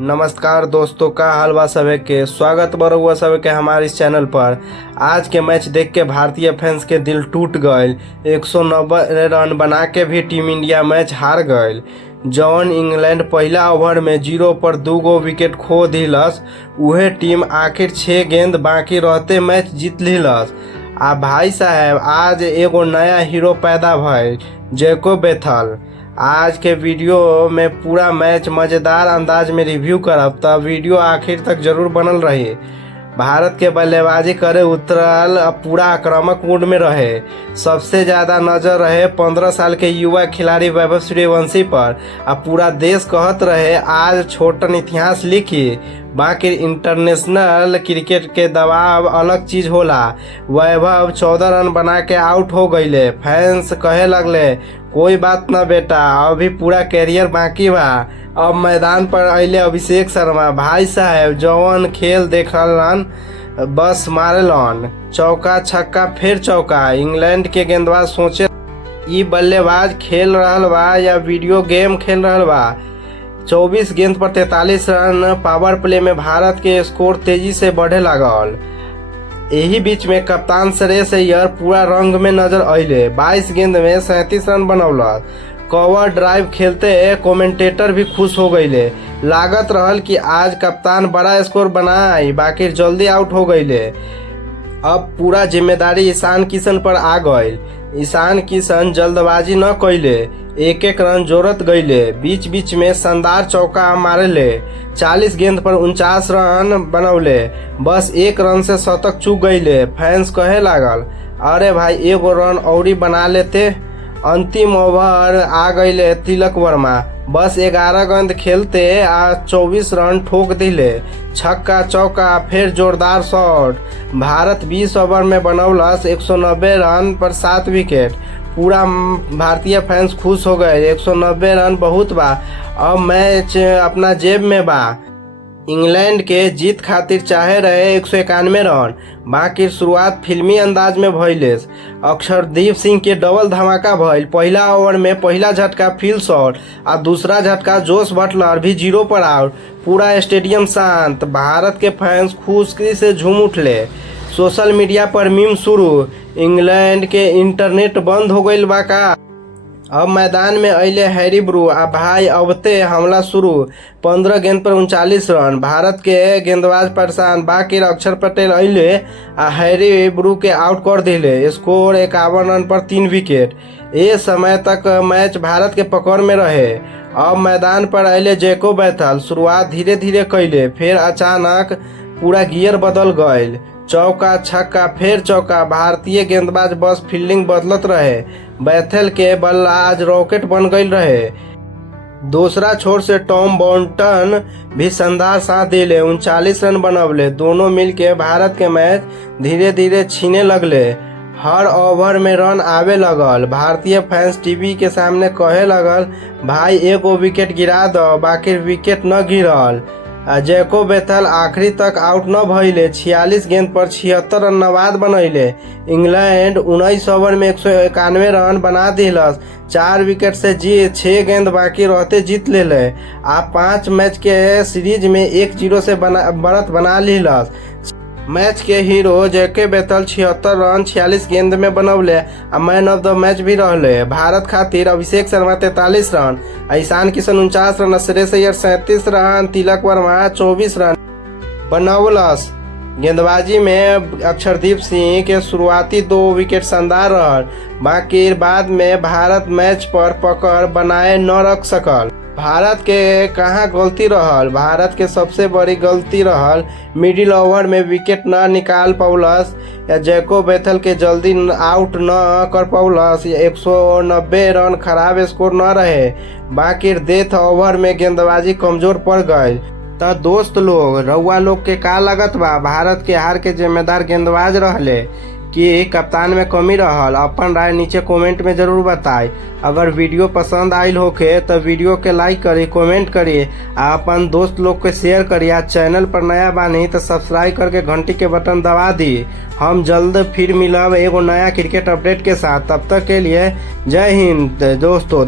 नमस्कार दोस्तों, का हाल बा सबे के स्वागत बरुआ सबे के हमारे इस चैनल पर। आज के मैच देख के भारतीय फैंस के दिल टूट गए। 190 रन बना के भी टीम इंडिया मैच हार गए। जौन इंग्लैंड पहला ओवर में 0 पर 2 गो विकेट खो दिलस, उहे टीम आखिर 6 गेंद बाकी रहते मैच जीत लिलस। आ भाई साहब, आज एगो नया हीरो पैदा भइल, जैकोब बेथल। आज के वीडियो में पूरा मैच मज़ेदार अंदाज में रिव्यू करब, तब वीडियो आखिर तक जरूर बनल रही। भारत के बल्लेबाजी करे उतरल पूरा आक्रामक मूड में रहे। सबसे ज़्यादा नज़र रहे 15 साल के युवा खिलाड़ी वैभव सूर्यवंशी पर। अब पूरा देश कहत रहे आज छोटन इतिहास लिखी। बाकी इंटरनेशनल क्रिकेट के दबाव अलग चीज़ होला। वैभव 14 रन बना के आउट हो गईले। फैंस कहे लगले कोई बात ना बेटा, अभी पूरा कैरियर बाकी बा। अब मैदान पर अइले अभिषेक शर्मा। भाई साहब, जौन खेल देखलन बस मारेलन, चौका छक्का फिर चौका। इंग्लैंड के गेंदबाज सोचे ई बल्लेबाज खेल रहल बा या वीडियो गेम खेल रहल बा। 24 गेंद पर 43 रन। पावर प्ले में भारत के स्कोर तेजी से बढ़े लागल। यही बीच में कप्तान श्रेयस अय्यर पूरा रंग में नजर अइले। 22 गेंद में 37 रन बनौलस। कवर ड्राइव खेलते कमेंटेटर भी खुश हो गईले। लागत रहल कि आज कप्तान बड़ा स्कोर बनाई, बाकी जल्दी आउट हो गईले। अब पूरा जिम्मेदारी ईशान किशन पर आ गईल। ईशान किशन जल्दबाजी न कइले, एक रन जोरत गईले। बीच बीच में शानदार चौका मारेले। 40 गेंद पर 49 रन बनौले। बस 1 रन से शतक चूक गईले। फैंस कहे लागल अरे भाई एगो रन औरी बना लेते। अंतिम ओवर आ गईले तिलक वर्मा। बस 11 गेंद खेलते 24 रन ठोक दिले। छक्का चौका फिर जोरदार शॉट। भारत 20 ओवर में बनौलस 190 रन पर 7 विकेट। पूरा भारतीय फैंस खुश हो गए। 190 रन बहुत बा, अब मैच अपना जेब में बा। इंग्लैंड के जीत खातिर चाहे रहे 191 रन। बाकी शुरुआत फिल्मी अंदाज में भइले। अक्षरदीप सिंह के डबल धमाका भइल। पहला ओवर में पहला झटका फील्ड शॉट और दूसरा झटका जोश बटलर भी 0 पर आउट। पूरा स्टेडियम शांत। भारत के फैंस खुशी से झूम उठले। सोशल मीडिया पर मीम शुरू। इंग्लैंड के इंटरनेट बंद हो गईल बा का। अब मैदान में अइले हैरी ब्रू। आ भाई अबते हमला शुरू। 15 गेंद पर 39 रन। भारत के गेंदबाज परेशान। बाकी अक्षर पटेल अइले आ हैरी ब्रू के आउट कर दिले। स्कोर 51 रन पर 3 विकेट। ये समय तक मैच भारत के पकड़ में रहे। अब मैदान पर अइले जैकोब बेथल। शुरुआत धीरे धीरे कैले, फिर अचानक पूरा गियर बदल गईल। चौका छक्का फिर चौका। भारतीय गेंदबाज बस फील्डिंग बदलत रहे। बैथल के बल्ला आज रॉकेट बन गई रहे। दूसरा छोर से टॉम बॉन्टन भी शानदार साथ दिले। 39 रन बनवले। दोनों मिलके भारत के मैच धीरे धीरे छीने लगले। हर ओवर में रन आवे लगल। भारतीय फैंस टीवी के सामने कहे लगल भाई एगो विकेट गिरा दो, बाकी विकेट न गिरल। जैकोब बेथल आखिरी तक आउट न भइले। 46 गेंद पर 76 रन नवाद बनैले। इंग्लैंड 19 ओवर में 191 रन बना दिलस। 4 विकेट से 6 गेंद बाकी रहते जीत लेले। आ 5 मैच के सीरीज में 1-0 से बढ़त बना लिलस। मैच के हीरो जैकोब बेथल 76 रन 46 गेंद में बनौले आ मैन ऑफ द मैच भी रहले। भारत खातिर अभिषेक शर्मा 43 रन, ईशान किशन 49 रन, श्रेयस अय्यर 37 रन, तिलक वर्मा 24 रन बनौलस। गेंदबाजी में अक्षरदीप सिंह के शुरुआती 2 विकेट शानदार रहल। बाकी बाद में भारत मैच पर पकड़ बनाए न रख सकल। भारत के कहाँ गलती रहल। भारत के सबसे बड़ी गलती रहल मिडिल ओवर में विकेट न निकाल पौलस या जैकोब बेथल के जल्दी आउट न कर पौलस। 190 रन खराब स्कोर न रहे। बाकी डेथ ओवर में गेंदबाजी कमजोर पड़ गई। तो दोस्त लोग, रउआ लोग के का लगत बा? भारत के हार के जिम्मेदार गेंदबाज रहले कि कप्तान में कमी रहल? अपन राय नीचे कमेंट में जरूर बताएं। अगर वीडियो पसंद आइल होखे तो वीडियो के लाइक करी, कमेंट करी, अपन दोस्त लोग के शेयर करी। आज चैनल पर नया बानी तो सब्सक्राइब करके घंटी के बटन दबा दी। हम जल्द फिर मिलब एगो नया क्रिकेट अपडेट के साथ। तब तक के लिए जय हिंद दोस्तों।